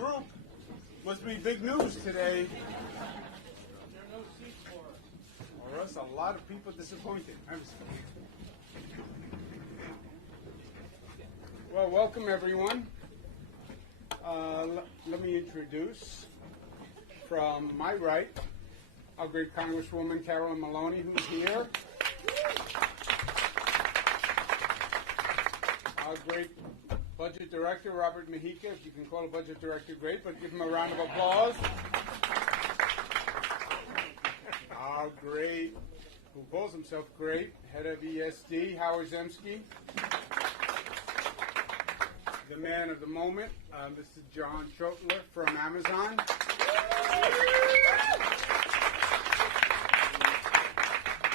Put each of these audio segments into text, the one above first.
group. Must be big news today. Or else a lot of people disappointed. Well, welcome everyone. Let me introduce from my right, our great Congresswoman Carolyn Maloney, who's here. Our great Budget Director, Robert Mejia, if you can call a Budget Director great, but give him a round of applause. Our great, who calls himself great, Head of ESD, Howard Zemsky. The man of the moment, Mr. John Schttler from Amazon.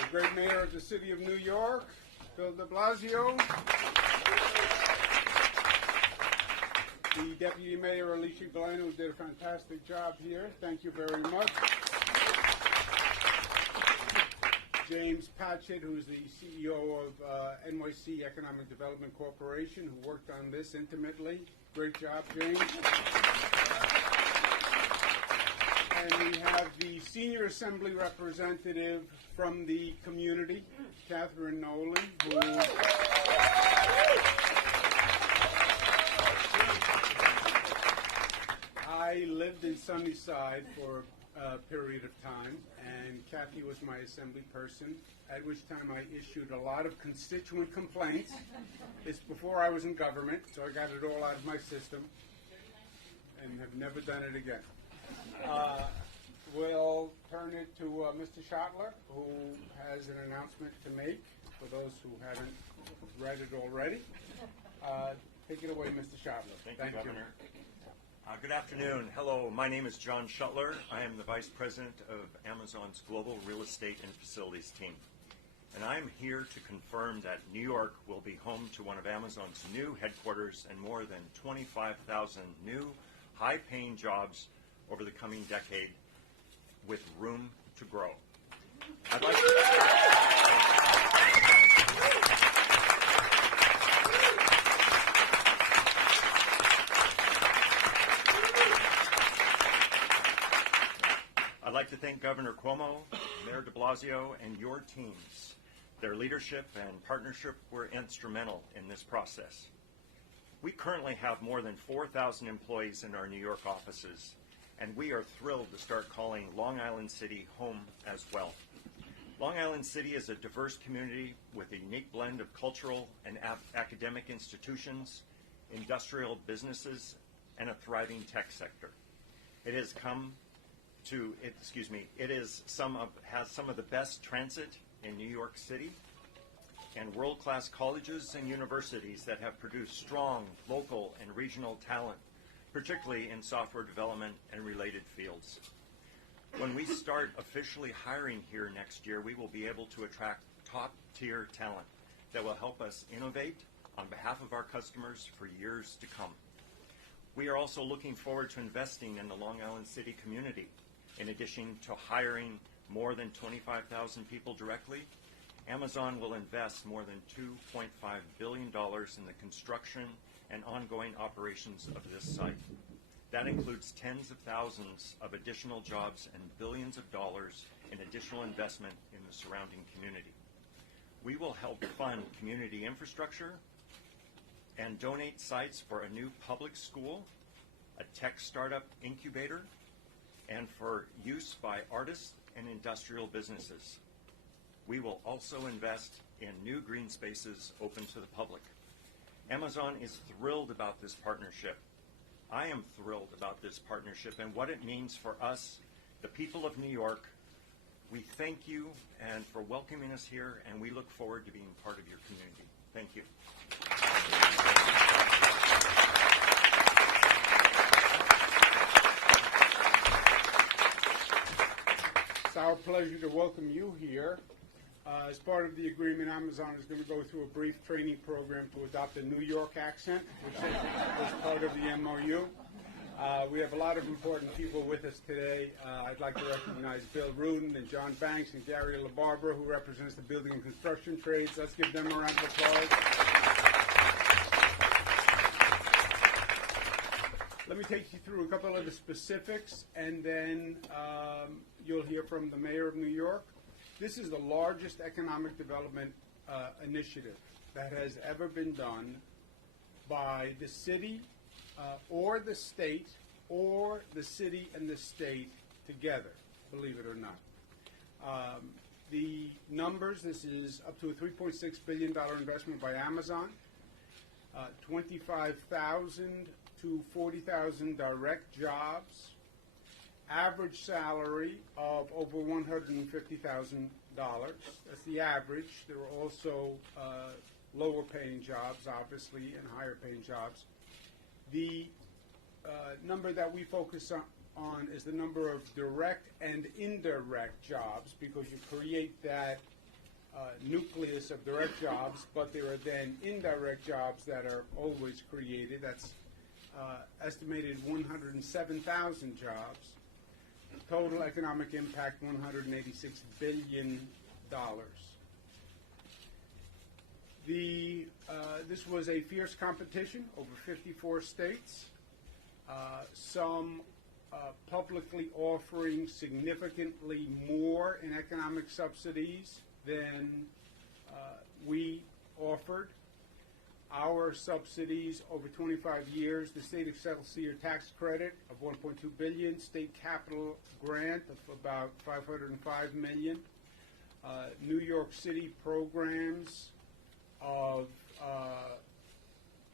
The great mayor of the city of New York, Bill de Blasio. The deputy mayor, Alicia Glenn, who did a fantastic job here. Thank you very much. James Patchett, who's the CEO of NYC Economic Development Corporation, who worked on this intimately. Great job, James. And we have the senior assembly representative from the community, Catherine Nolan, who I lived in Sunnyside for a period of time, and Kathy was my assembly person, at which time I issued a lot of constituent complaints. It's before I was in government, so I got it all out of my system and have never done it again. We'll turn it to Mr. Schttler, who has an announcement to make for those who haven't read it already. Take it away, Mr. Schttler. Thank you, Governor. Good afternoon. Hello, my name is John Schttler. I am the Vice President of Amazon's Global Real Estate and Facilities team. And I'm here to confirm that New York will be home to one of Amazon's new headquarters and more than 25,000 new high-paying jobs over the coming decade with room to grow. I'd like to thank Governor Cuomo, Mayor de Blasio, and your teams. Their leadership and partnership were instrumental in this process. We currently have more than 4,000 employees in our New York offices, and we are thrilled to start calling Long Island City home as well. Long Island City is a diverse community with a unique blend of cultural and academic institutions, industrial businesses, and a thriving tech sector. It has some of the best transit in New York City and world-class colleges and universities that have produced strong local and regional talent, particularly in software development and related fields. When we start officially hiring here next year, we will be able to attract top-tier talent that will help us innovate on behalf of our customers for years to come. We are also looking forward to investing in the Long Island City community. In addition to hiring more than 25,000 people directly, Amazon will invest more than $2.5 billion in the construction and ongoing operations of this site. That includes tens of thousands of additional jobs and billions of dollars in additional investment in the surrounding community. We will help fund community infrastructure and donate sites for a new public school, a tech startup incubator, and for use by artists and industrial businesses. We will also invest in new green spaces open to the public. Amazon is thrilled about this partnership. I am thrilled about this partnership and what it means for us, the people of New York. We thank you and for welcoming us here, and we look forward to being part of your community. Thank you. It's our pleasure to welcome you here. As part of the agreement, Amazon is going to go through a brief training program to adopt a New York accent, which is part of the MOU. We have a lot of important people with us today. I'd like to recognize Bill Rudin and John Banks and Gary LaBarbera, who represents the building and construction trades. Let's give them a round of applause. Let me take you through a couple of the specifics, and then you'll hear from the mayor of New York. This is the largest economic development initiative that has ever been done by the city or the state or the city and the state together, believe it or not. The numbers, this is up to a $3.6 billion investment by Amazon, 25,000 to 40,000 direct jobs, average salary of over $150,000. That's the average. There are also lower paying jobs, obviously, and higher paying jobs. The number that we focus on is the number of direct and indirect jobs, because you create that nucleus of direct jobs, but there are then indirect jobs that are always created. That's estimated 107,000 jobs. Total economic impact, $186 billion. This was a fierce competition over 54 states, some publicly offering significantly more in economic subsidies than we offered. Our subsidies over 25 years, the state Excelsior tax credit of $1.2 billion, state capital grant of about $505 million, New York City programs of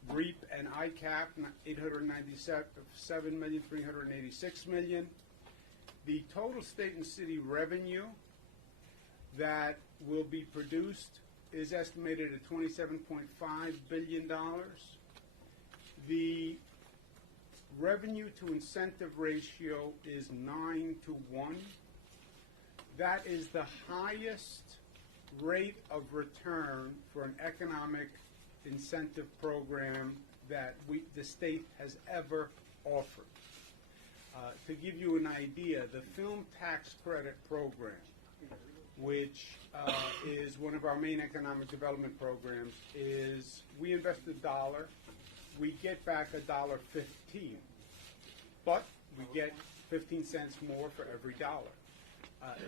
REAP and ICAP, $897 million, $386 million. The total state and city revenue that will be produced is estimated at $27.5 billion. The revenue to incentive ratio is 9 to 1. That is the highest rate of return for an economic incentive program that the state has ever offered. To give you an idea, the film tax credit program, which is one of our main economic development programs, is we invest $1, we get back $1.15, but we get 15 cents more for every dollar.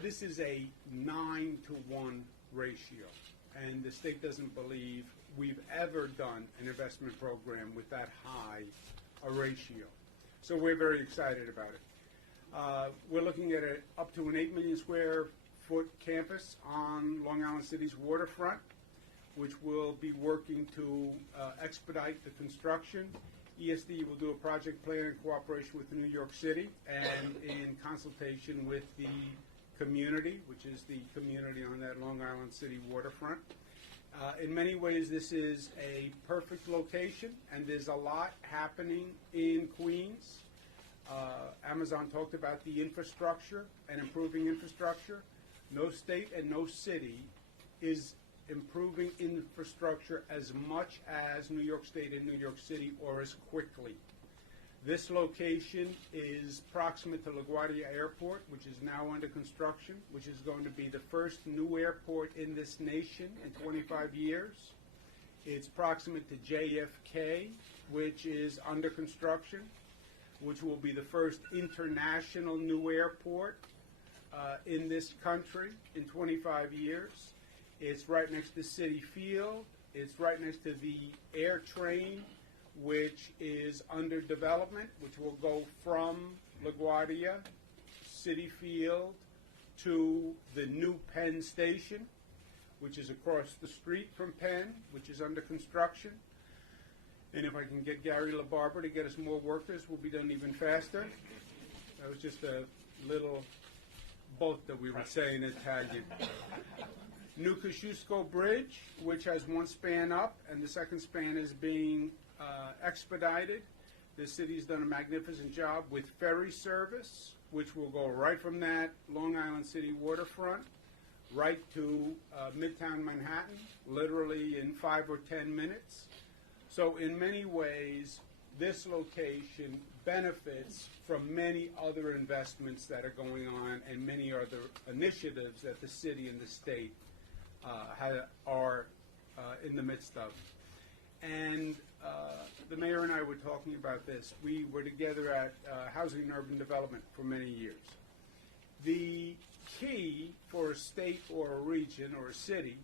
This is a 9 to 1 ratio, and the state doesn't believe we've ever done an investment program with that high a ratio. So we're very excited about it. We're looking at up to an 8 million square foot campus on Long Island City's waterfront, which will be working to expedite the construction. ESD will do a project plan in cooperation with New York City and in consultation with the community, which is the community on that Long Island City waterfront. In many ways, this is a perfect location, and there's a lot happening in Queens. Amazon talked about the infrastructure and improving infrastructure. No state and no city is improving infrastructure as much as New York State and New York City, or as quickly. This location is proximate to LaGuardia Airport, which is now under construction, which is going to be the first new airport in this nation in 25 years. It's proximate to JFK, which is under construction, which will be the first international new airport in this country in 25 years. It's right next to Citi Field. It's right next to the air train, which is under development, which will go from LaGuardia, Citi Field, to the new Penn Station, which is across the street from Penn, which is under construction. And if I can get Gary LaBarber to get us more workers, we'll be done even faster. That was just a little boat that we were saying at Taggart. New Kosciuszko Bridge, which has one span up, and the second span is being expedited. The city's done a magnificent job with ferry service, which will go right from that Long Island City waterfront right to Midtown Manhattan, literally in 5 or 10 minutes. So in many ways, this location benefits from many other investments that are going on and many other initiatives that the city and the state are in the midst of. And the mayor and I were talking about this. We were together at Housing and Urban Development for many years. The key for a state or a region or a city,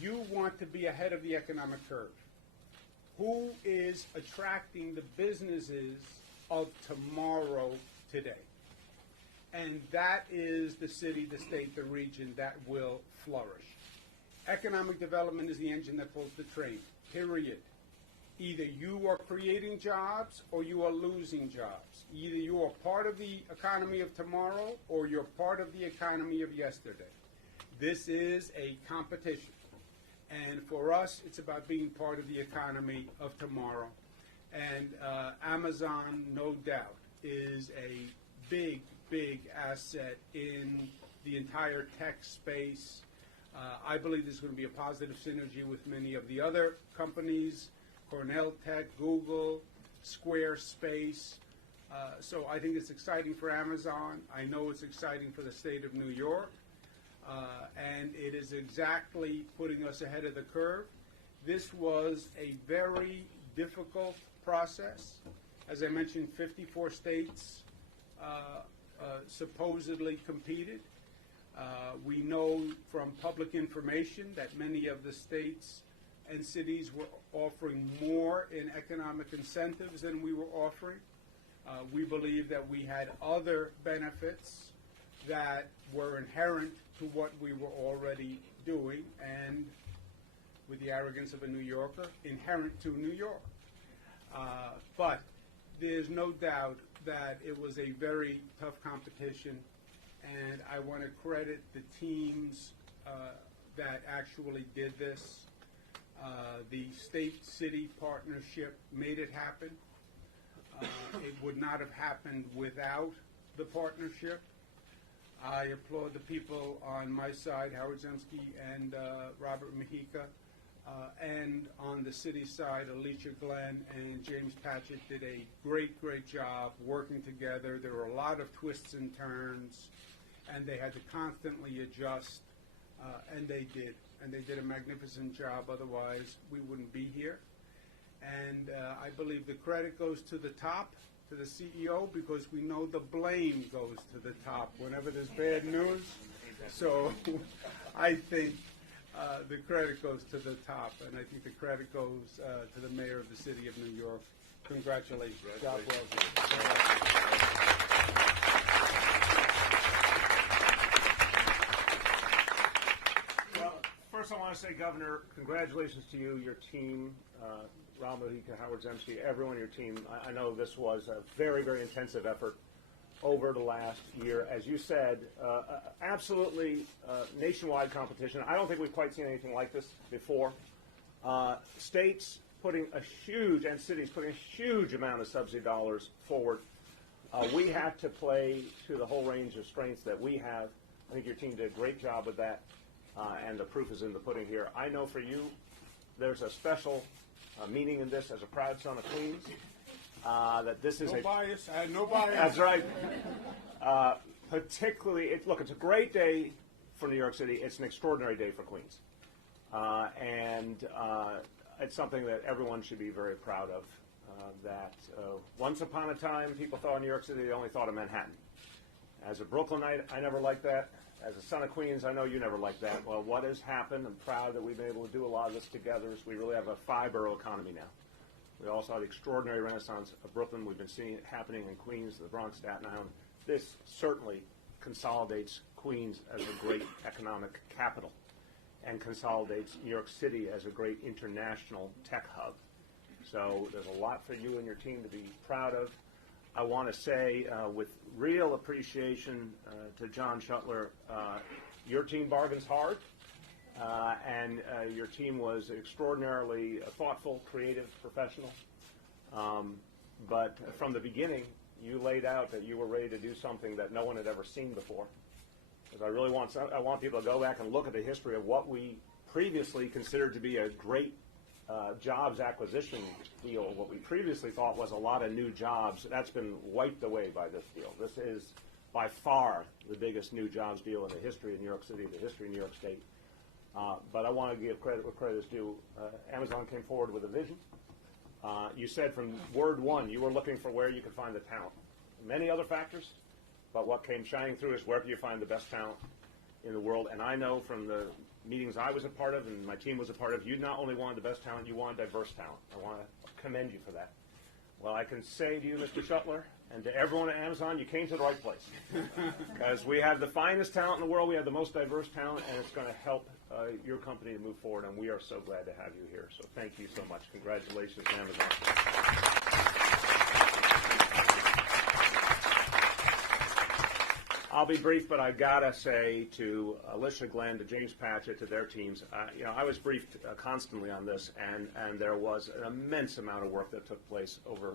you want to be ahead of the economic curve. Who is attracting the businesses of tomorrow today? And that is the city, the state, the region that will flourish. Economic development is the engine that pulls the train, period. Either you are creating jobs or you are losing jobs. Either you are part of the economy of tomorrow or you're part of the economy of yesterday. This is a competition. And for us, it's about being part of the economy of tomorrow. And Amazon, no doubt, is a big, big asset in the entire tech space. I believe there's going to be a positive synergy with many of the other companies, Cornell Tech, Google, Squarespace. So I think it's exciting for Amazon. I know it's exciting for the state of New York. And it is exactly putting us ahead of the curve. This was a very difficult process. As I mentioned, 54 states supposedly competed. We know from public information that many of the states and cities were offering more in economic incentives than we were offering. We believe that we had other benefits that were inherent to what we were already doing, and with the arrogance of a New Yorker, inherent to New York. But there's no doubt that it was a very tough competition, and I want to credit the teams that actually did this. The state-city partnership made it happen. It would not have happened without the partnership. I applaud the people on my side, Howard Zemsky and Robert Mejia, and on the city side, Alicia Glenn and James Patchett did a great, great job working together. There were a lot of twists and turns, and they had to constantly adjust, and they did. And they did a magnificent job, otherwise we wouldn't be here. And I believe the credit goes to the top, to the CEO, because we know the blame goes to the top whenever there's bad news. So I think the credit goes to the top, and I think the credit goes to the mayor of the city of New York. Congratulations. Job well done. First, I want to say, Governor, congratulations to you, your team, Raul Mejia, Howard Zemsky, everyone on your team. I know this was a very, very intensive effort over the last year. As you said, absolutely nationwide competition. I don't think we've quite seen anything like this before. States putting a huge, and cities putting a huge amount of subsidy dollars forward. We have to play to the whole range of strengths that we have. I think your team did a great job with that. And the proof is in the pudding here. I know for you, there's a special meaning in this as a proud son of Queens. That this is no bias. I had no bias. That's right. Particularly, look, it's a great day for New York City. It's an extraordinary day for Queens, and it's something that everyone should be very proud of. That once upon a time, people thought of New York City, they only thought of Manhattan. As a Brooklynite, I never liked that. As a son of Queens, I know you never liked that. Well, what has happened, I'm proud that we've been able to do a lot of this together, is we really have a five-borough economy now. We also have the extraordinary renaissance of Brooklyn. We've been seeing it happening in Queens, the Bronx, Staten Island. This certainly consolidates Queens as a great economic capital and consolidates New York City as a great international tech hub. So there's a lot for you and your team to be proud of. I want to say with real appreciation to John Schttler, your team bargains hard, and your team was extraordinarily thoughtful, creative, professional. But from the beginning, you laid out that you were ready to do something that no one had ever seen before. Because I want people to go back and look at the history of what we previously considered to be a great jobs acquisition deal. What we previously thought was a lot of new jobs, that's been wiped away by this deal. This is by far the biggest new jobs deal in the history of New York City, the history of New York State. But I want to give credit where credit is due. Amazon came forward with a vision. You said from word one you were looking for where you could find the talent. Many other factors, but what came shining through is where do you find the best talent in the world. And I know from the meetings I was a part of and my team was a part of, you not only wanted the best talent, you wanted diverse talent. I want to commend you for that. Well, I can say to you, Mr. Schttler, and to everyone at Amazon, you came to the right place. Because we have the finest talent in the world, we have the most diverse talent, and it's going to help your company to move forward, and we are so glad to have you here. So thank you so much. Congratulations, Amazon. I'll be brief, but I gotta say to Alicia Glenn, to James Patchett, to their teams, I was briefed constantly on this, and there was an immense amount of work that took place over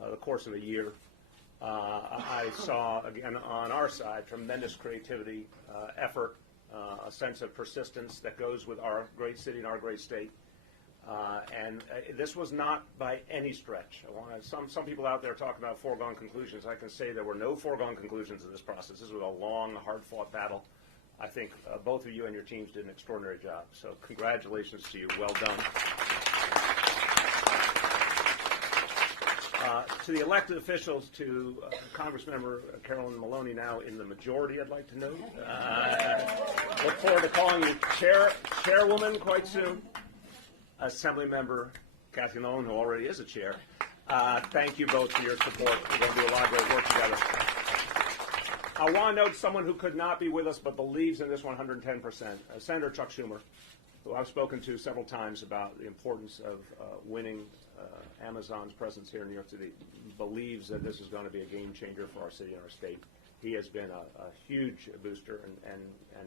the course of a year. I saw, again, on our side, tremendous creativity, effort, a sense of persistence that goes with our great city and our great state. And this was not by any stretch. Some people out there talk about foregone conclusions. I can say there were no foregone conclusions in this process. This was a long, hard-fought battle. I think both of you and your teams did an extraordinary job. So congratulations to you. Well done. To the elected officials, to Congressmember Carolyn Maloney, now in the majority, I'd like to note. Look forward to calling you chairwoman quite soon. Assemblymember Kathy Nolan, who already is a chair. Thank you both for your support. We're going to do a lot of great work together. I want to note someone who could not be with us but believes in this 110%. Senator Chuck Schumer, who I've spoken to several times about the importance of winning Amazon's presence here in New York City, believes that this is going to be a game changer for our city and our state. He has been a huge booster, and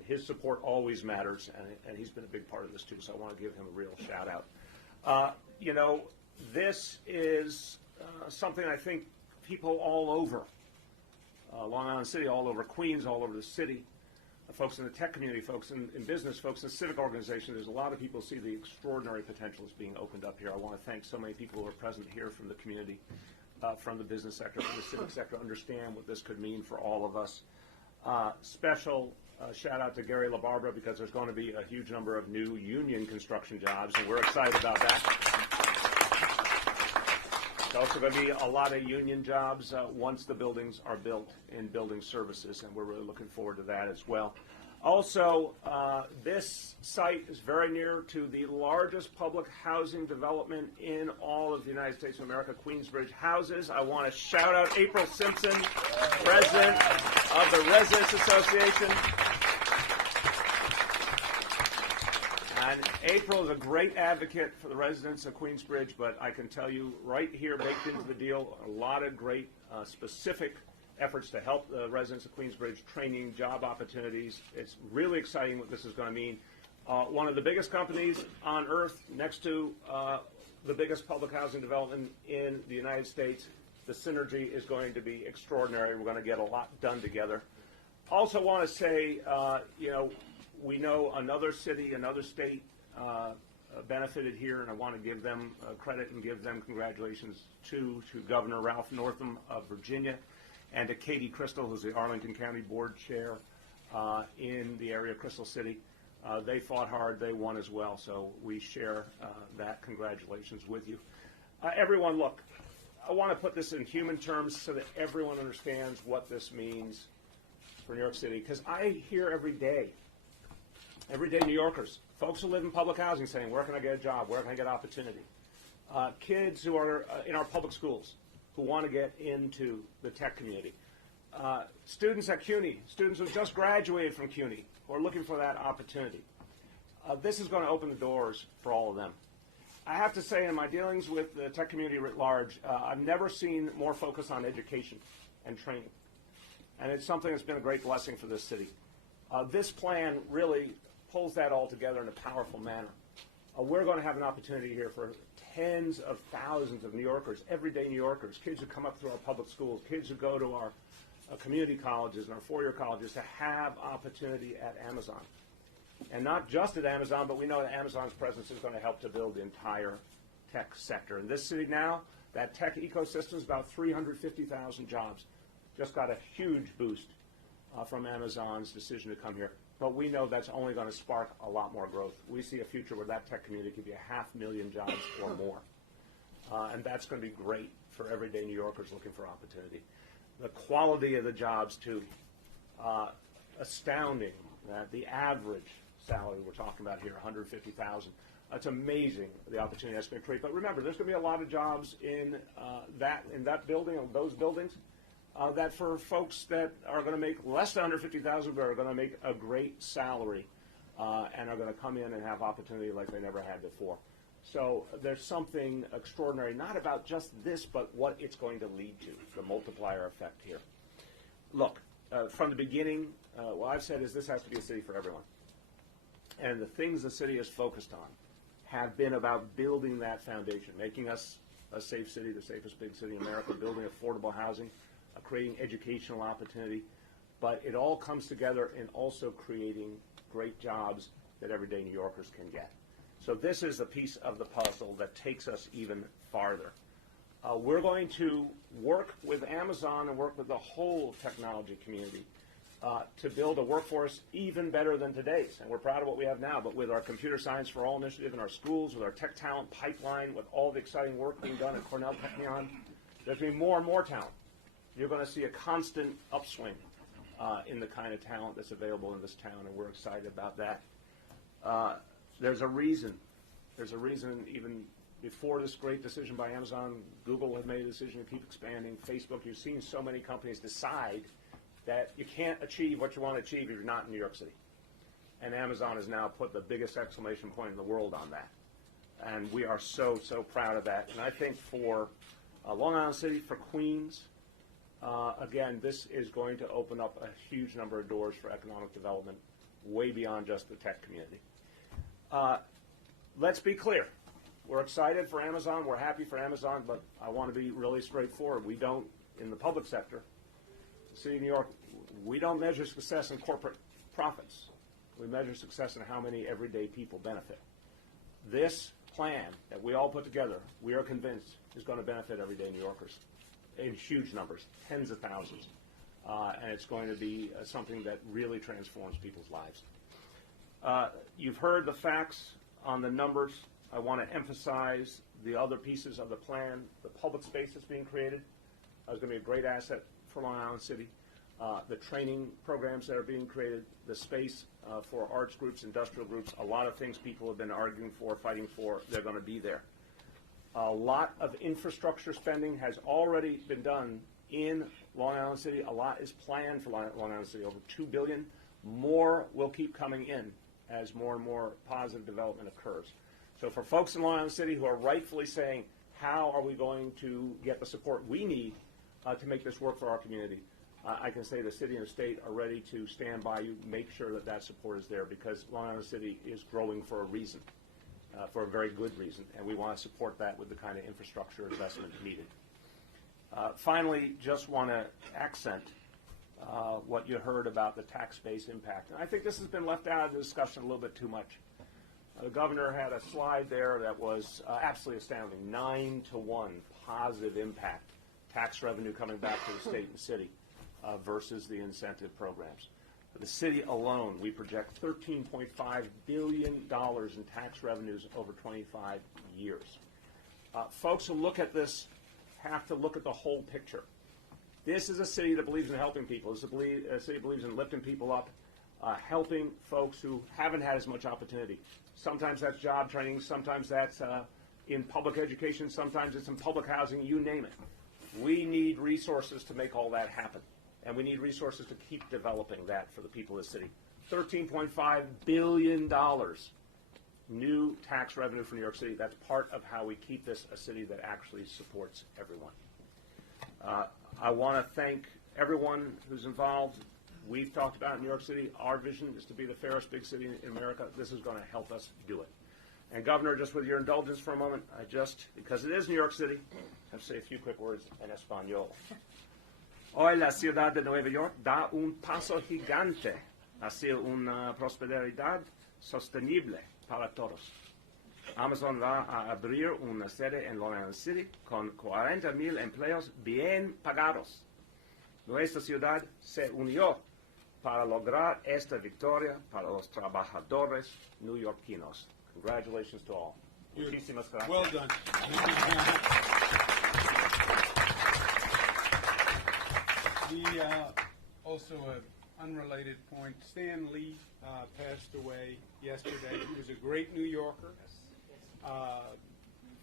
his support always matters, and he's been a big part of this too, so I want to give him a real shout out. This is something I think people all over Long Island City, all over Queens, all over the city, folks in the tech community, folks in business, folks in the civic organization, there's a lot of people who see the extraordinary potential that's being opened up here. I want to thank so many people who are present here from the community, from the business sector, from the civic sector, understand what this could mean for all of us. Special shout out to Gary LaBarbera, because there's going to be a huge number of new union construction jobs, and we're excited about that. There's also going to be a lot of union jobs once the buildings are built in building services, and we're really looking forward to that as well. Also, this site is very near to the largest public housing development in all of the United States of America, Queensbridge Houses. I want to shout out April Simpson, president of the Residents Association. And April is a great advocate for the residents of Queensbridge, but I can tell you right here, baked into the deal, a lot of great specific efforts to help the residents of Queensbridge, training, job opportunities. It's really exciting what this is going to mean. One of the biggest companies on earth, next to the biggest public housing development in the United States. The synergy is going to be extraordinary. We're going to get a lot done together. Also want to say, we know another city, another state benefited here, and I want to give them credit and give them congratulations to Governor Ralph Northam of Virginia, and to Katie Crystal, who's the Arlington County Board Chair in the area of Crystal City. They fought hard. They won as well, so we share that congratulations with you. Everyone, look, I want to put this in human terms so that everyone understands what this means for New York City, because I hear every day New Yorkers, folks who live in public housing saying, where can I get a job? Where can I get opportunity? Kids who are in our public schools who want to get into the tech community. Students at CUNY, students who just graduated from CUNY, who are looking for that opportunity. This is going to open the doors for all of them. I have to say, in my dealings with the tech community writ large, I've never seen more focus on education and training. And it's something that's been a great blessing for this city. This plan really pulls that all together in a powerful manner. We're going to have an opportunity here for tens of thousands of New Yorkers, everyday New Yorkers, kids who come up through our public schools, kids who go to our community colleges and our four-year colleges, to have opportunity at Amazon. And not just at Amazon, but we know that Amazon's presence is going to help to build the entire tech sector. In this city now, that tech ecosystem is about 350,000 jobs. Just got a huge boost from Amazon's decision to come here. But we know that's only going to spark a lot more growth. We see a future where that tech community could be 500,000 jobs or more. And that's going to be great for everyday New Yorkers looking for opportunity. The quality of the jobs, too, astounding. The average salary we're talking about here, $150,000. It's amazing the opportunity that's going to create. But remember, there's going to be a lot of jobs in that building, or those buildings, that for folks that are going to make less than $150,000, but are going to make a great salary, and are going to come in and have opportunity like they never had before. So there's something extraordinary, not about just this, but what it's going to lead to, the multiplier effect here. Look, from the beginning, what I've said is this has to be a city for everyone. And the things the city is focused on have been about building that foundation, making us a safe city, the safest big city in America, building affordable housing, creating educational opportunity. But it all comes together in also creating great jobs that everyday New Yorkers can get. So this is the piece of the puzzle that takes us even farther. We're going to work with Amazon and work with the whole technology community to build a workforce even better than today's. And we're proud of what we have now, but with our Computer Science for All initiative in our schools, with our tech talent pipeline, with all the exciting work being done at Cornell Technion, there's going to be more and more talent. You're going to see a constant upswing in the kind of talent that's available in this town, and we're excited about that. There's a reason. There's a reason even before this great decision by Amazon, Google had made a decision to keep expanding. Facebook, you've seen so many companies decide that you can't achieve what you want to achieve if you're not in New York City. And Amazon has now put the biggest exclamation point in the world on that. And we are so, so proud of that. And I think for Long Island City, for Queens, again, this is going to open up a huge number of doors for economic development way beyond just the tech community. Let's be clear. We're excited for Amazon. We're happy for Amazon, but I want to be really straightforward. We don't, in the public sector, the city of New York, we don't measure success in corporate profits. We measure success in how many everyday people benefit. This plan that we all put together, we are convinced, is going to benefit everyday New Yorkers in huge numbers, tens of thousands. And it's going to be something that really transforms people's lives. You've heard the facts on the numbers. I want to emphasize the other pieces of the plan. The public space that's being created is going to be a great asset for Long Island City. The training programs that are being created, the space for arts groups, industrial groups, a lot of things people have been arguing for, fighting for, they're going to be there. A lot of infrastructure spending has already been done in Long Island City. A lot is planned for Long Island City, over $2 billion. More will keep coming in as more and more positive development occurs. So for folks in Long Island City who are rightfully saying, how are we going to get the support we need to make this work for our community, I can say the city and the state are ready to stand by you, make sure that that support is there, because Long Island City is growing for a reason, for a very good reason, and we want to support that with the kind of infrastructure investment needed. Finally, just want to accent what you heard about the tax base impact. And I think this has been left out of the discussion a little bit too much. The governor had a slide there that was absolutely astounding, 9-to-1 positive impact, tax revenue coming back to the state and city versus the incentive programs. For the city alone, we project $13.5 billion in tax revenues over 25 years. Folks who look at this have to look at the whole picture. This is a city that believes in helping people. This is a city that believes in lifting people up, helping folks who haven't had as much opportunity. Sometimes that's job training, sometimes that's in public education, sometimes it's in public housing, you name it. We need resources to make all that happen, and we need resources to keep developing that for the people of the city. $13.5 billion new tax revenue for New York City. That's part of how we keep this a city that actually supports everyone. I want to thank everyone who's involved. We've talked about in New York City, our vision is to be the fairest big city in America. This is going to help us do it. And Governor, just with your indulgence for a moment, because it is New York City, I have to say a few quick words in Espanol. Hoy la ciudad de Nueva York da un paso gigante hacia una prosperidad sostenible para todos. Amazon va a abrir una sede en Long Island City con 40,000 empleos bien pagados. Nuestra ciudad se unió para lograr esta victoria para los trabajadores neoyorquinos. Congratulations to all. Muchísimas gracias. Well done. Also an unrelated point, Stan Lee passed away yesterday. He was a great New Yorker,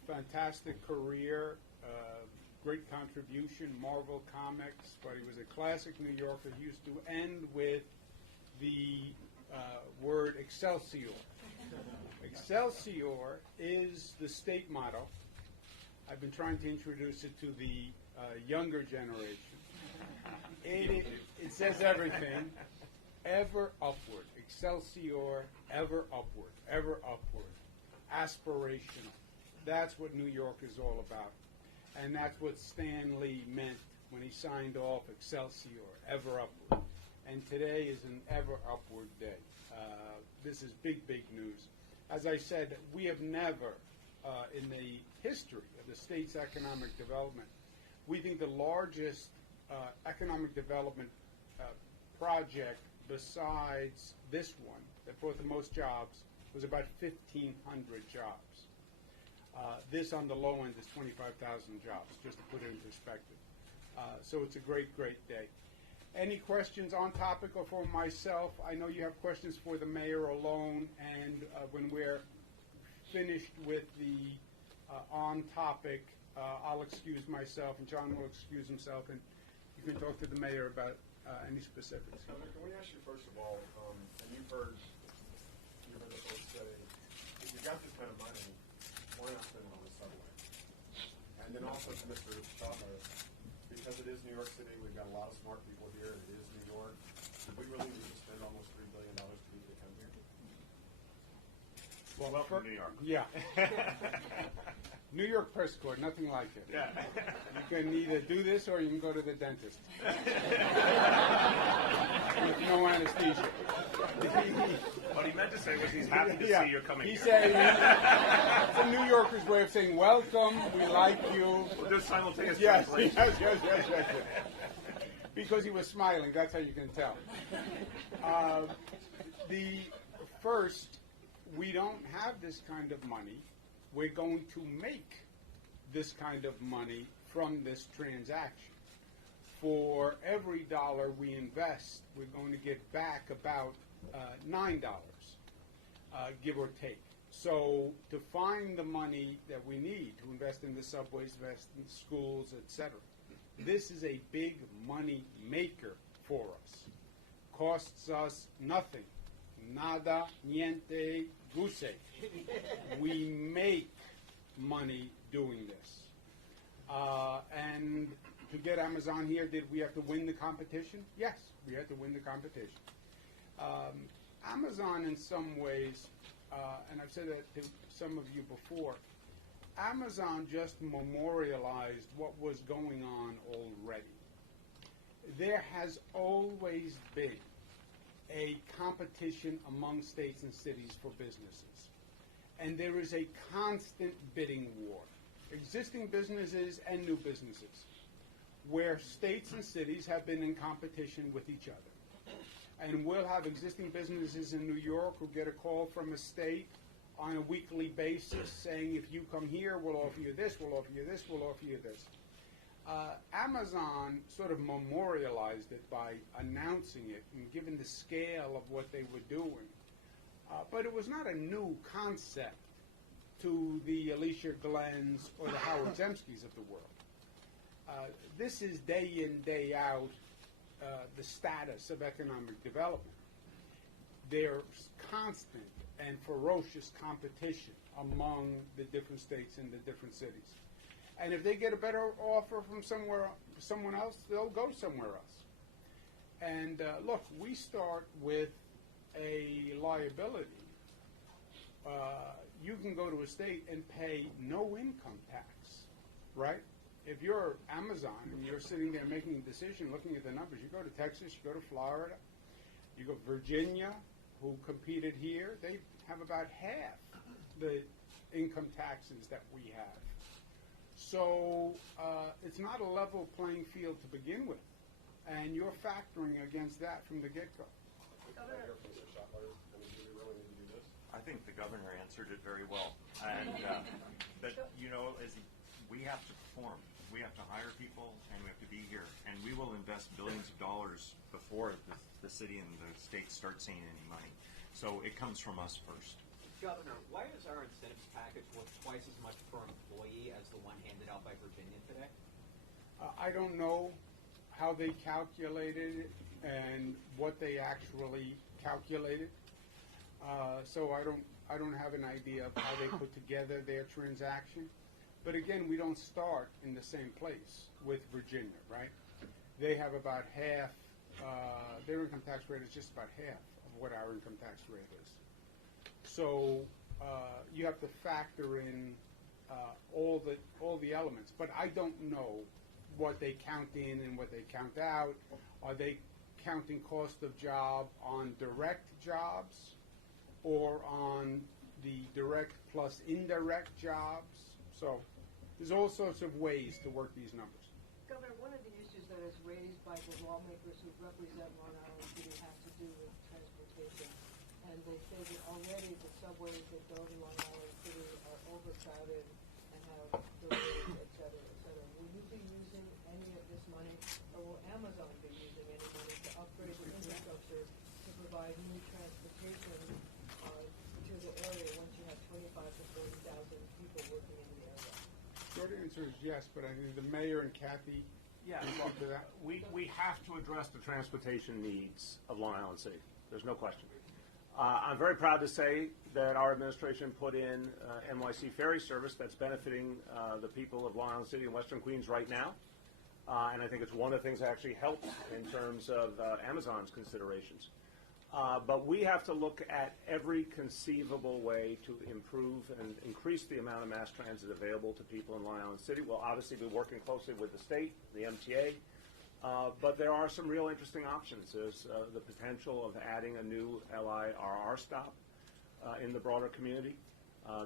fantastic career, great contribution, Marvel Comics, but he was a classic New Yorker. He used to end with the word Excelsior. Excelsior is the state motto. I've been trying to introduce it to the younger generation. It says everything. Ever upward. Excelsior, ever upward. Ever upward. Aspirational. That's what New York is all about. And that's what Stan Lee meant when he signed off Excelsior, ever upward. And today is an ever upward day. This is big, big news. As I said, we have never, in the history of the state's economic development, we think the largest economic development project besides this one that brought the most jobs was about 1,500 jobs. This on the low end is 25,000 jobs, just to put it in perspective. So it's a great, great day. Any questions on topic or for myself? I know you have questions for the mayor alone, and when we're finished with the on topic, I'll excuse myself, and John will excuse himself, and you can talk to the mayor about any specifics. Governor, can we ask you first of all, and you've heard the folks say, if you got this kind of money, why not spend it on the subway? And then also to Mr. Schttler, because it is New York City, we've got a lot of smart people here, and it is New York. Did we really need to spend almost $3 billion to even come here? Well, welcome to New York. Yeah. New York press corps, nothing like it. Yeah. You can either do this or you can go to the dentist. With no anesthesia. What he meant to say was he's happy to see you're coming He here. said, it's a New Yorker's way of saying, welcome, we like you. We'll do simultaneous Yes, translation. yes. Because he was smiling, that's how you can tell. First, we don't have this kind of money. We're going to make this kind of money from this transaction. For every dollar we invest, we're going to get back about $9, give or take. So to find the money that we need to invest in the subways, invest in schools, etc., this is a big money maker for us. Costs us nothing. Nada, niente, goose. We make money doing this. And to get Amazon here, did we have to win the competition? Yes, we had to win the competition. Amazon, in some ways, and I've said that to some of you before, Amazon just memorialized what was going on already. There has always been a competition among states and cities for businesses. And there is a constant bidding war, existing businesses and new businesses, where states and cities have been in competition with each other. And we'll have existing businesses in New York who get a call from a state on a weekly basis saying, if you come here, we'll offer you this, we'll offer you this, we'll offer you this. Amazon sort of memorialized it by announcing it and giving the scale of what they were doing. But it was not a new concept to the Alicia Glens or the Howard Zemskys of the world. This is day in, day out the status of economic development. There's constant and ferocious competition among the different states and the different cities. And if they get a better offer from someone else, they'll go somewhere else. And look, we start with a liability. You can go to a state and pay no income tax, right? If you're Amazon and you're sitting there making a decision, looking at the numbers, you go to Texas, you go to Florida, you go to Virginia, who competed here, they have about half the income taxes that we have. So it's not a level playing field to begin with. and you're factoring against that from the get-go. Governor. From Mr. Schttler, I mean, do we really need to do this? I think the governor answered it very well. And but you know, we have to perform. We have to hire people, and we have to be here. And we will invest billions of dollars before the city and the state start seeing any money. So it comes from us first. Governor, why is our incentives package worth twice as much per employee as the one handed out by Virginia today? I don't know how they calculated it and what they actually calculated. So I don't have an idea of how they put together their transaction. But again, we don't start in the same place with Virginia, right? They have about half, their income tax rate is just about half of what our income tax rate is. So you have to factor in all the elements. But I don't know what they count in and what they count out. Are they counting cost of job on direct jobs or on the direct plus indirect jobs? So there's all sorts of ways to work these numbers. Governor, one of the issues that is raised by the lawmakers who represent Long Island City has to do with transportation. And they say that already the subways that go to Long Island City are overcrowded and have delays, et cetera, et cetera. Will you be using any of this money, or will Amazon be using any money to upgrade the infrastructure to provide new transportation to the area once you have 25,000 to 40,000 people working in the area? Short answer is yes, but I think the mayor and Kathy Yeah, can talk to that. we have to address the transportation needs of Long Island City. There's no question. I'm very proud to say that our administration put in NYC ferry service that's benefiting the people of Long Island City and Western Queens right now. And I think it's one of the things that actually helps in terms of Amazon's considerations. But we have to look at every conceivable way to improve and increase the amount of mass transit available to people in Long Island City. We'll obviously be working closely with the state, the MTA, but there are some real interesting options. There's the potential of adding a new LIRR stop in the broader community.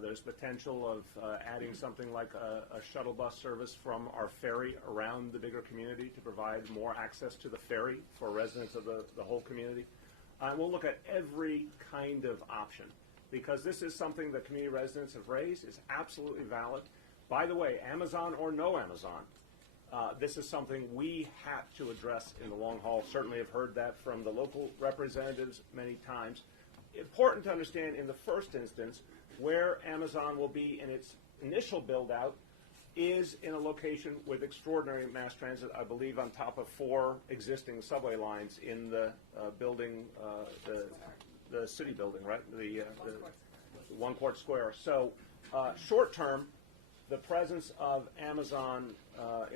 There's potential of adding something like a shuttle bus service from our ferry around the bigger community to provide more access to the ferry for residents of the whole community. We'll look at every kind of option because this is something that community residents have raised. It's absolutely valid. By the way, Amazon or no Amazon, this is something we have to address in the long haul. Certainly have heard that from the local representatives many times. Important to understand in the first instance where Amazon will be in its initial build-out is in a location with extraordinary mass transit, I believe on top of 4 existing subway lines in the building, the city building, right? The One Court Square. So short term, the presence of Amazon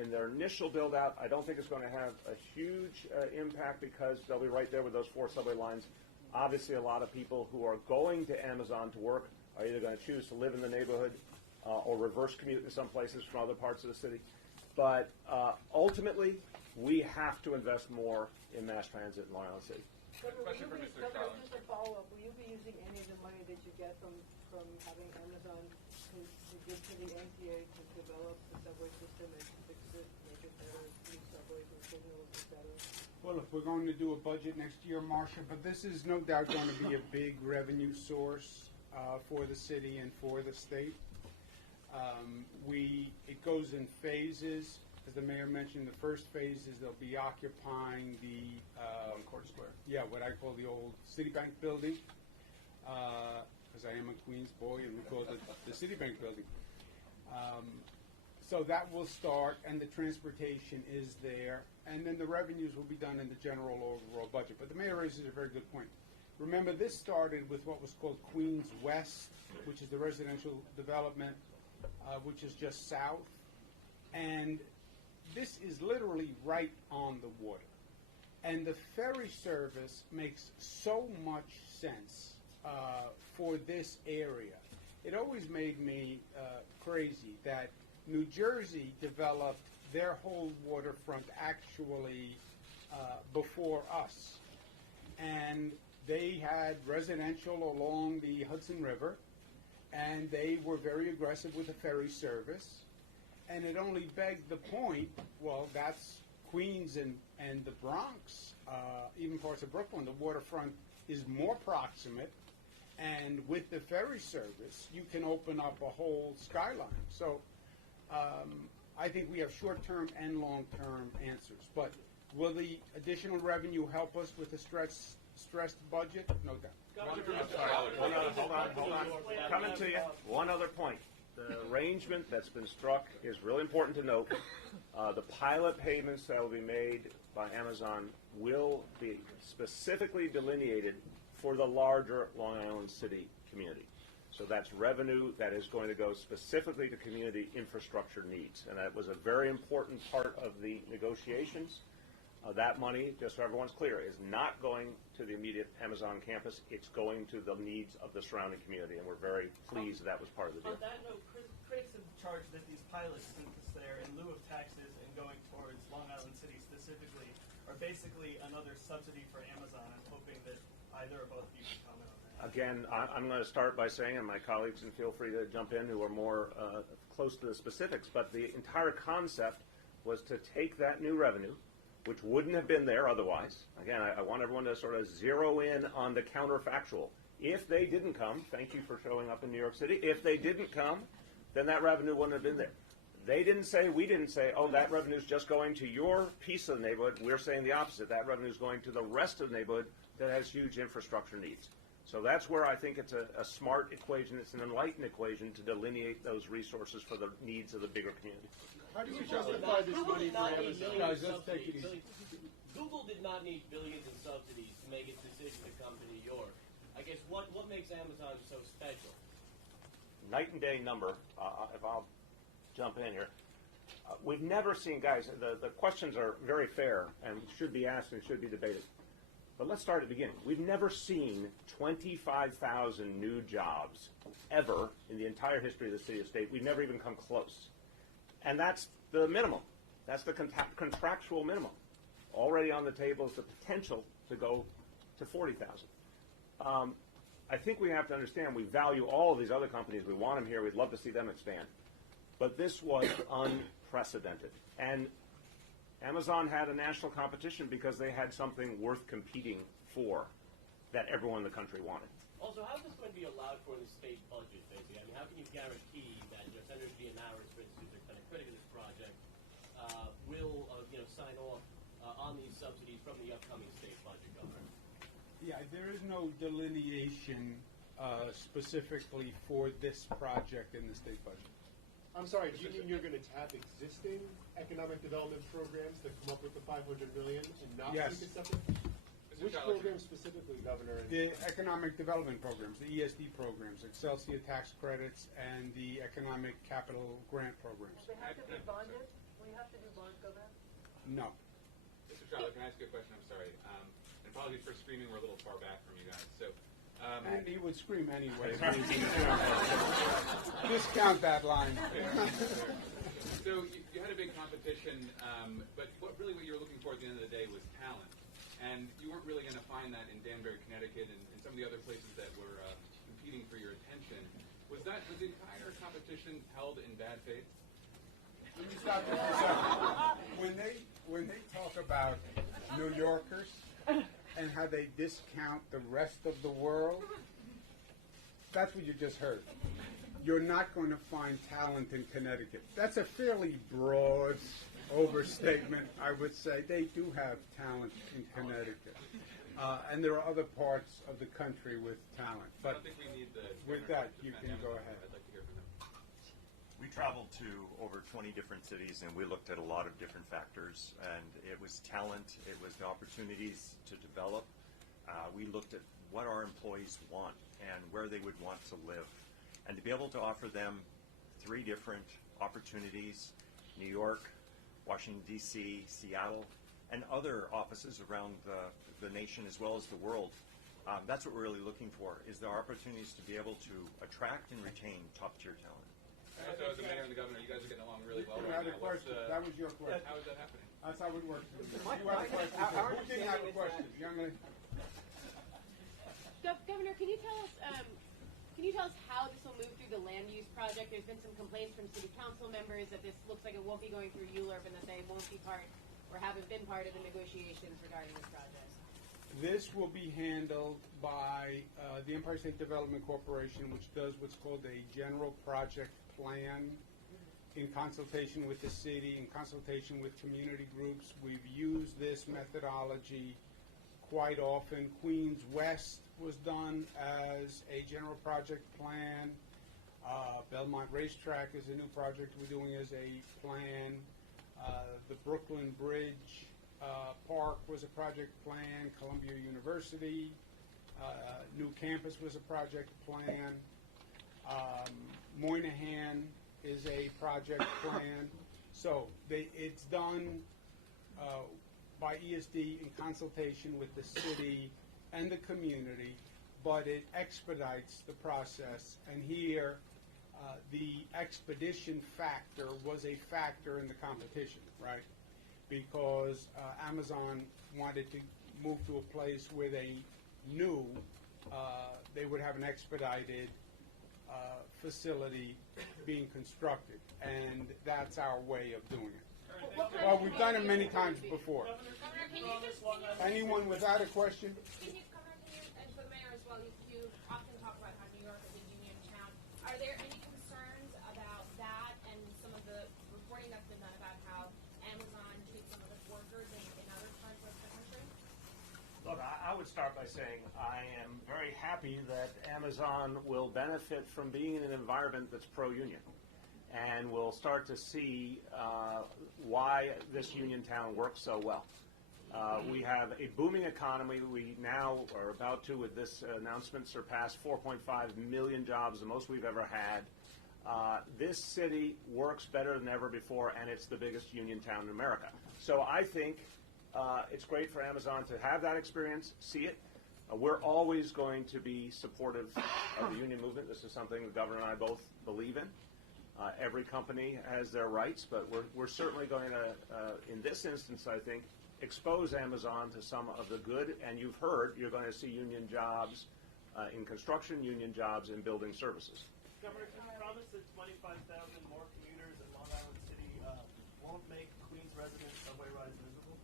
in their initial build-out, I don't think it's going to have a huge impact because they'll be right there with those 4 subway lines. Obviously, a lot of people who are going to Amazon to work are either going to choose to live in the neighborhood or reverse commute in some places from other parts of the city. But ultimately, we have to invest more in mass transit in Long Island City. Question for Mr. Governor, Schttler. just a follow-up. Will you be using any of the money that you get from having Amazon to give to the MTA to develop the subway system and to fix it, make it better, new subways and signals, et cetera? Well, if we're going to do a budget next year, Marcia, but this is no doubt going to be a big revenue source for the city and for the state. It goes in phases. As the mayor mentioned, the first phase is they'll be occupying the One Court Square. yeah, what I call the old Citibank building, because I am a Queens boy, and we call it the Citibank building. So that will start, and the transportation is there, and then the revenues will be done in the general overall budget. But the mayor raises a very good point. Remember, this started with what was called Queens West, which is the residential development, which is just south, and this is literally right on the water. And the ferry service makes so much sense for this area. It always made me crazy that New Jersey developed their whole waterfront actually before us. And they had residential along the Hudson River, and they were very aggressive with the ferry service. And it only begged the point, well, that's Queens and the Bronx, even parts of Brooklyn, the waterfront is more proximate, and with the ferry service, you can open up a whole skyline. So I think we have short-term and long-term answers. But will the additional revenue help us with a stressed budget? No doubt. Hold on. Coming to you. One other point. The arrangement that's been struck is really important to note. The pilot payments that will be made by Amazon will be specifically delineated for the larger Long Island City community. So that's revenue that is going to go specifically to community infrastructure needs. And that was a very important part of the negotiations. That money, just so everyone's clear, is not going to the immediate Amazon campus. It's going to the needs of the surrounding community, and we're very pleased that was part of the deal. On that note, critics have charged that these pilots, since they're in lieu of taxes and going towards Long Island City specifically, are basically another subsidy for Amazon. I'm hoping that either or both of you can comment on that. Again, I'm going to start by saying, and my colleagues can feel free to jump in who are more close to the specifics, but the entire concept was to take that new revenue, which wouldn't have been there otherwise. Again, I want everyone to sort of zero in on the counterfactual. If they didn't come, thank you for showing up in New York City, if they didn't come, then that revenue wouldn't have been there. They didn't say, we didn't say, oh, that revenue is just going to your piece of the neighborhood. We're saying the opposite. That revenue is going to the rest of the neighborhood that has huge infrastructure needs. So that's where I think it's a smart equation. It's an enlightened equation to delineate those resources for the needs of the bigger community. How do you justify this money for Amazon? Guys, let's take it easy. Google did not need billions in subsidies to make its decision to come to New York. I guess what makes Amazon so special? Night and day number, if I'll jump in here. We've never seen, guys, the questions are very fair and should be asked and should be debated. But let's start at the beginning. We've never seen 25,000 new jobs ever in the entire history of the city or state. We've never even come close. And that's the minimum. That's the contractual minimum. Already on the table is the potential to go to 40,000. I think we have to understand we value all of these other companies. We want them here. We'd love to see them expand. But this was unprecedented. And Amazon had a national competition because they had something worth competing for that everyone in the country wanted. Also, how is this going to be allowed for in the state budget, basically? I mean, how can you guarantee that Senators Gianaris, for instance, who's kind of critic of this project, will sign off on these subsidies from the upcoming state budget, Governor? Yeah, there is no delineation specifically for this project in the state budget. I'm sorry, do you mean you're going to tap existing economic development programs that come up with the $500 million and not Yes. make it separate? Which programs specifically, Governor? The economic development programs, the ESD programs, Excelsior tax credits, and the economic capital grant programs. They have to be bonded? We have to do bond, Governor? No. Mr. Schttler, can I ask you a question? I'm sorry. And apologies for screaming. We're a little far back from you guys. So, And he would scream anyway. Discount that line. so you had a big competition, but what you were looking for at the end of the day was talent. And you weren't really going to find that in Danbury, Connecticut, and some of the other places that were competing for your attention. Was the entire competition held in bad faith? Let me stop you for a second. When they talk about New Yorkers and how they discount the rest of the world, that's what you just heard. You're not going to find talent in Connecticut. That's a fairly broad overstatement, I would say. They do have talent in Connecticut. And there are other parts of the country with talent. I But don't think we need the with that, you can go ahead. I'd like to hear from them. We traveled to over 20 different cities, and we looked at a lot of different factors. And it was talent, it was the opportunities to develop. We looked at what our employees want and where they would want to live. And to be able to offer them 3 different opportunities, New York, Washington, D.C., Seattle, and other offices around the nation as well as the world. That's what we're really looking for, is the opportunities to be able to attract and retain top-tier talent. So as the mayor and the governor, you guys are getting along really well You right had a now. question. That was your question. How is that happening? That's how it works. You had a question. Who didn't have a question? Young lady. Governor, can you tell us how this will move through the land use project? There's been some complaints from city council members that this looks like it won't be going through ULURP and that they won't be part, or or haven't been part of the negotiations regarding this project? This will be handled by the Empire State Development Corporation, which does what's called a general project plan in consultation with the city, in consultation with community groups. We've used this methodology quite often. Queens West was done as a general project plan. Belmont Racetrack is a new project we're doing as a plan. The Brooklyn Bridge Park was a project plan. Columbia University, new campus was a project plan. Moynihan is a project plan. So it's done by ESD in consultation with the city and the community, but it expedites the process. And here, the expedition factor was a factor in the competition, right? Because Amazon wanted to move to a place where they knew they would have an expedited facility being constructed, and that's our way of doing it. Well, we've done it many times before. Governor, can you just Anyone without a question? Can you, and for the mayor as well, you often talk about how New York is a union town. Are there any concerns about that and some of the reporting that's been done about how Amazon treats some of its workers in other parts of the country? Look, I would start by saying I am very happy that Amazon will benefit from being in an environment that's pro-union. And we'll start to see why this union town works so well. We have a booming economy. We now are about to, with this announcement, surpass 4.5 million jobs, the most we've ever had. This city works better than ever before, and it's the biggest union town in America. So I think it's great for Amazon to have that experience, see it. We're always going to be supportive of the union movement. This is something the governor and I both believe in. Every company has their rights, but we're certainly going to, in this instance, I think, expose Amazon to some of the good. And you've heard you're going to see union jobs in construction, union jobs in building services. Governor, can you promise that 25,000 more commuters in Long Island City won't make Queens residents' subway rides miserable?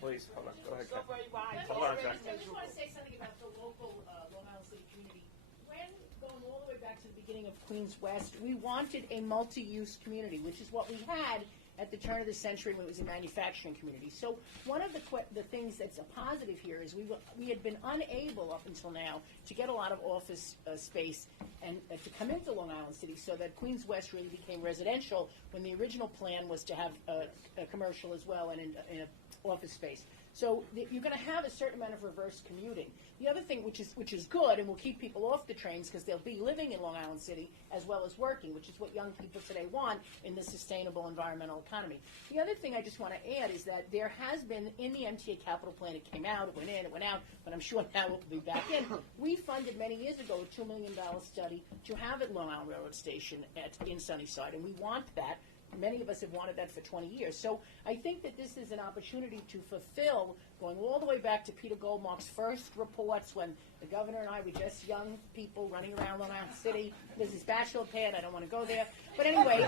Please, hold on. Go ahead. Subway rides. Hold on a second. I just want to say something about the local Long Island City community. When going all the way back to the beginning of Queens West, we wanted a multi-use community, which is what we had at the turn of the century when it was a manufacturing community. So one of the things that's a positive here is we had been unable up until now to get a lot of office space and to come into Long Island City, so that Queens West really became residential when the original plan was to have a commercial as well and in office space. So you're going to have a certain amount of reverse commuting. The other thing, which is good, and will keep people off the trains because they'll be living in Long Island City as well as working, which is what young people today want in the sustainable environmental economy. The other thing I just want to add is that there has been, in the MTA capital plan, it came out, it went in, it went out, but I'm sure now it will be back in. We funded many years ago a $2 million study to have at Long Island Railroad Station in Sunnyside, and we want that. Many of us have wanted that for 20 years. So I think that this is an opportunity to fulfill, going all the way back to Peter Goldmark's first reports when the governor and I were just young people running around Long Island City. There's his bachelor pad. I don't want to go there. But anyway, you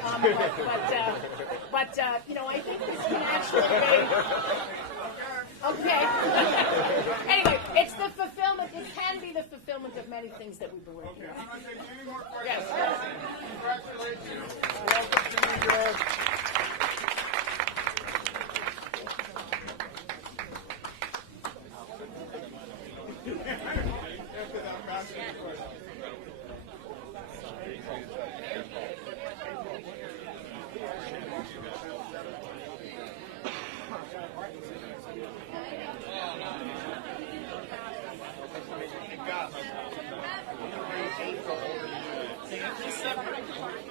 know, I think this can actually be... Okay. Anyway, it's the fulfillment. It can be the fulfillment of many things that we've been working on. I'm not taking any more questions. Yes. Congratulations. Welcome to New York. After that fascinating question. Separate.